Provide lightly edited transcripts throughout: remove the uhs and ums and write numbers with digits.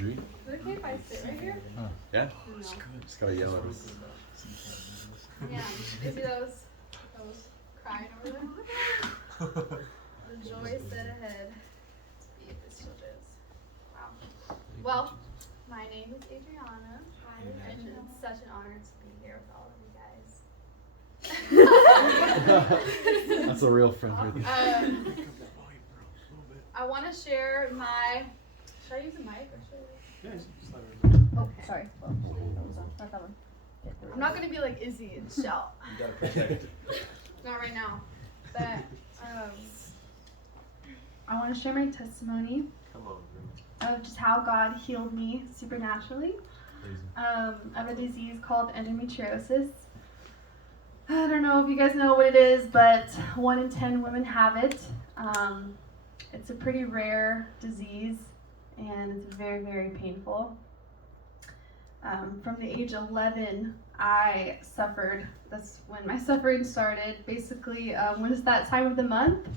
surgery. Is it okay if I sit right here? Yeah? No. It's good. Just gotta yell at us. Yeah. You see those crying over there? The joy set ahead. Be this children's. Wow. Well, my name is Adriana, and it's such an honor to be here with all of you guys. That's a real friend right there. I want to share my. Should I use a mic or should I? Yeah, just let her. Oh, sorry. Well, not that one. I'm not gonna be like Izzy and shout. You gotta protect it. Not right now. But I want to share my testimony Come on, of just how God healed me supernaturally of a disease called endometriosis. I don't know if you guys know what it is, but 1 in 10 women have it. It's a pretty rare disease, and it's very, very painful. From the age of 11, I suffered. That's when my suffering started. Basically, when it's that time of the month,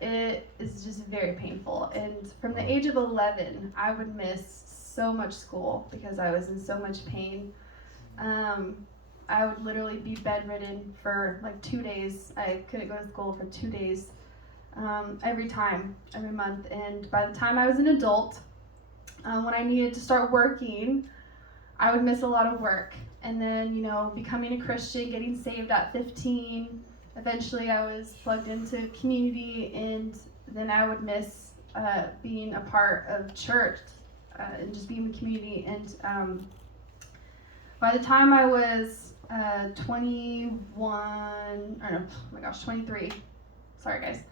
it is just very painful. And from the age of 11, I would miss so much school because I was in so much pain. I would literally be bedridden for like 2 days. I couldn't go to school for 2 days every month. And by the time I was an adult, when I needed to start working, I would miss a lot of work. And then, becoming a Christian, getting saved at 15, eventually I was plugged into community, and then I would miss being a part of church and just being in the community. And by the time I was 23, sorry guys,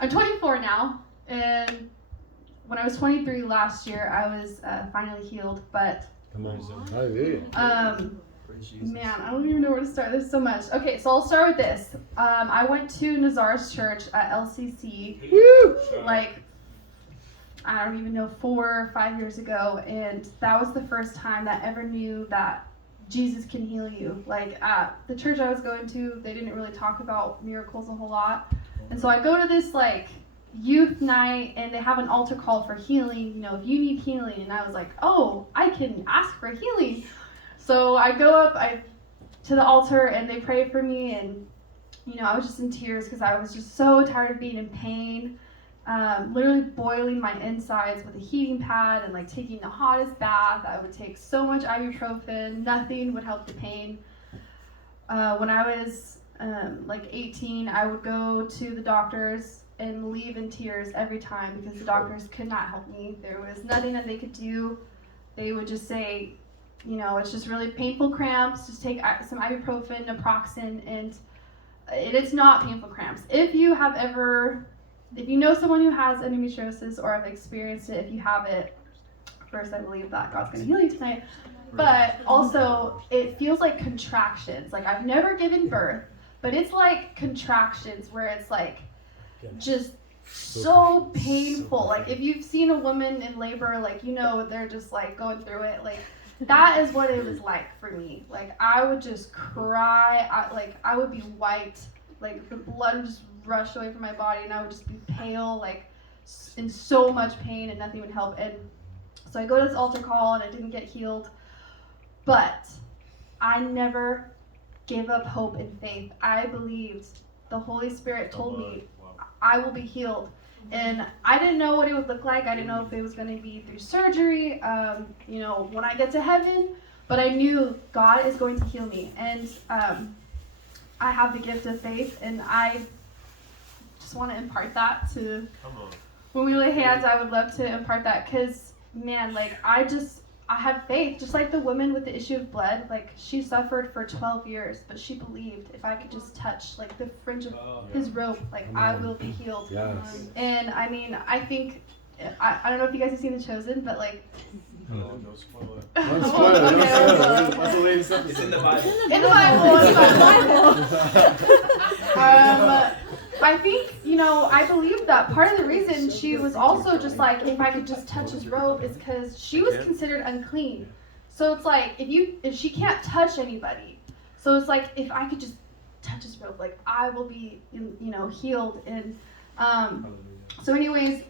I'm 24 now, and when I was 23 last year, I was finally healed, but Come on. man, I don't even know where to start. There's so much. Okay, so I'll start with this. I went to Nazar's church at LCC, like, I don't even know, 4 or 5 years ago, and that was the first time that I ever knew that Jesus can heal you. Like, at the church I was going to, they didn't really talk about miracles a whole lot, and so I go to this, like, youth night, and they have an altar call for healing, if you need healing, and I was like, oh, I can ask for healing. So I go up to the altar, and they pray for me, and I was just in tears because I was just so tired of being in pain, literally boiling my insides with a heating pad and like taking the hottest bath. I would take so much ibuprofen, nothing would help the pain. When I was like 18, I would go to the doctors and leave in tears every time because the doctors could not help me. There was nothing that they could do. They would just say, it's just really painful cramps, just take some ibuprofen, naproxen, and it's not painful cramps. If you know someone who has endometriosis or have experienced it, if you have it, first I believe that God's going to heal you tonight, but also it feels like contractions. Like, I've never given birth, but it's like contractions where it's like just so painful. Like, if you've seen a woman in labor, like, they're just like going through it. Like, that is what it was like for me. Like, I would just cry. I would be white. Like, the blood would just rush away from my body, and I would just be pale, like, in so much pain, and nothing would help. And so I go to this altar call, and I didn't get healed. But I never gave up hope and faith. I believed. The Holy Spirit told me I will be healed. And I didn't know what it would look like. I didn't know if it was going to be through surgery, when I get to heaven. But I knew God is going to heal me. And I have the gift of faith. And I just want to impart that to... When we lay hands, I would love to impart that. Because, man, like, I have faith. Just like the woman with the issue of blood. Like, she suffered for 12 years. But she believed if I could just touch, like, the fringe of his robe, like, I will be healed. Yes. And, I mean, I think... I don't know if you guys have seen The Chosen, but, like... No spoiler. Don't spoil it. Okay, Don't spoil it. What's the latest episode? It's in the Bible. In the Bible. I think, I believe that part of the reason she was also just like, if I could just touch his robe, is because she was considered unclean. So it's like, if she can't touch anybody, so it's like, if I could just touch his robe, like, I will be, healed. And so anyways,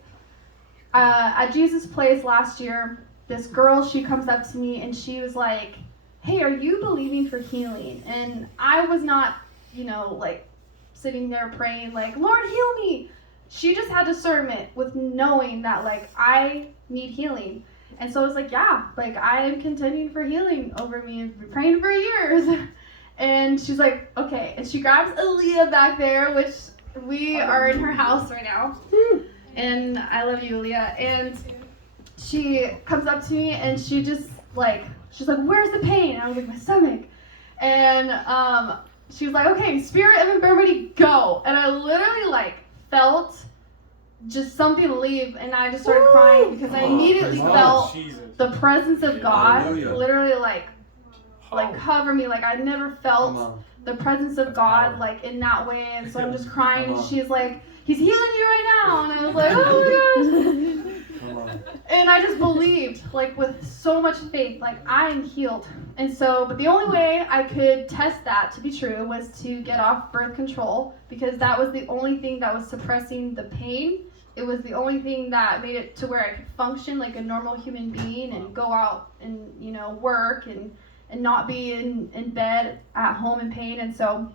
at Jesus Place last year, this girl, she comes up to me and she was like, hey, are you believing for healing? And I was not, like sitting there praying like, Lord, heal me. She just had discernment with knowing that like I need healing. And so I was like, yeah, like I am contending for healing over me and been praying for years. And she's like, okay. And she grabs Aaliyah back there, which we are in her house right now. And I love you, Aaliyah. And she comes up to me and she's like, where's the pain? And I was like, my stomach. And she was like, okay, spirit of infirmity, go. And I literally like felt just something leave, and I just started crying because I immediately felt the presence of God literally like cover me. Like I never felt the presence of God like in that way, and so I'm just crying. And she's like, he's healing you right now. And I was like, oh my gosh. And I just believed, like with so much faith, like I am healed. And so, but the only way I could test that to be true was to get off birth control, because that was the only thing that was suppressing the pain. It was the only thing that made it to where I could function like a normal human being and go out and, work and not be in bed at home in pain. And so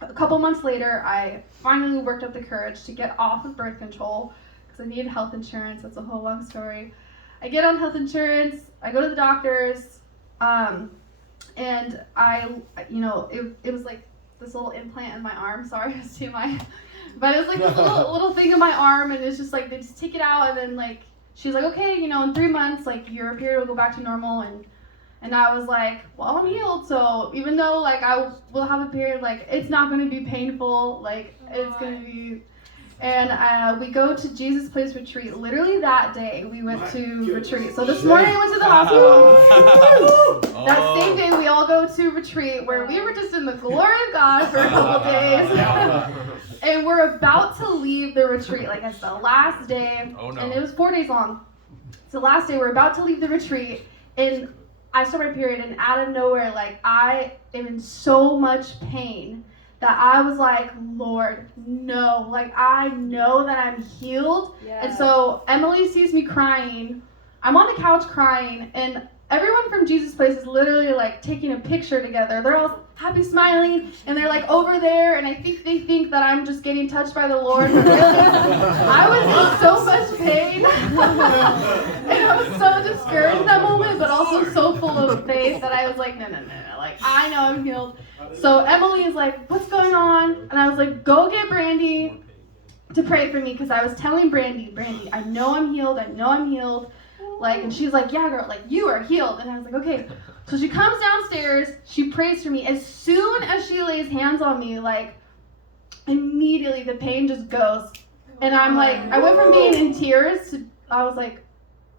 a couple months later, I finally worked up the courage to get off of birth control because I needed health insurance. That's a whole long story. I get on health insurance, I go to the doctors, and I, it was like this little implant in my arm. Sorry, it's TMI. But it was like this little thing in my arm, and it's just like they just take it out, and then like she's like, okay, in 3 months, like your period will go back to normal, and I was like, well, I'm healed, so even though like I will have a period, like it's not going to be painful, like it's going to be. And we go to Jesus Place retreat. Literally that day we went to retreat. So this morning I went to the hospital. That same day we all go to retreat where we were just in the glory of God for a couple days. And we're about to leave the retreat. Like it's the last day. And it was 4 days long. So last day we're about to leave the retreat. And I start my period, and out of nowhere, like I am in so much pain that I was like, Lord, no, like I know that I'm healed. Yeah. And so Emily sees me crying. I'm on the couch crying, and everyone from Jesus Place is literally like taking a picture together. They're all happy, smiling, and they're like over there, and I think they think that I'm just getting touched by the Lord. But really, I was in so much pain, and I was so discouraged in that moment, but also so full of faith that I was like, no, like I know I'm healed. So Emily is like, what's going on? And I was like, go get Brandy to pray for me, because I was telling Brandy, I know I'm healed. Like, and she's like, yeah, girl, like you are healed. And I was like, okay. So she comes downstairs, she prays for me. As soon as she lays hands on me, like immediately the pain just goes. And I'm like, I went from being in tears to, I was like,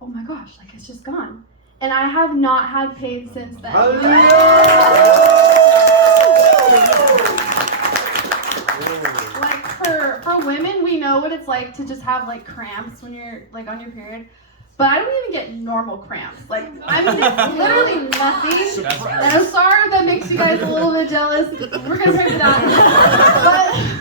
oh my gosh, like it's just gone. And I have not had pain since then. Like for women, we know what it's like to just have like cramps when you're like on your period. But I don't even get normal cramps. Like, I mean, it's literally nothing. And I'm sorry if that makes you guys a little bit jealous. We're going to pray for that.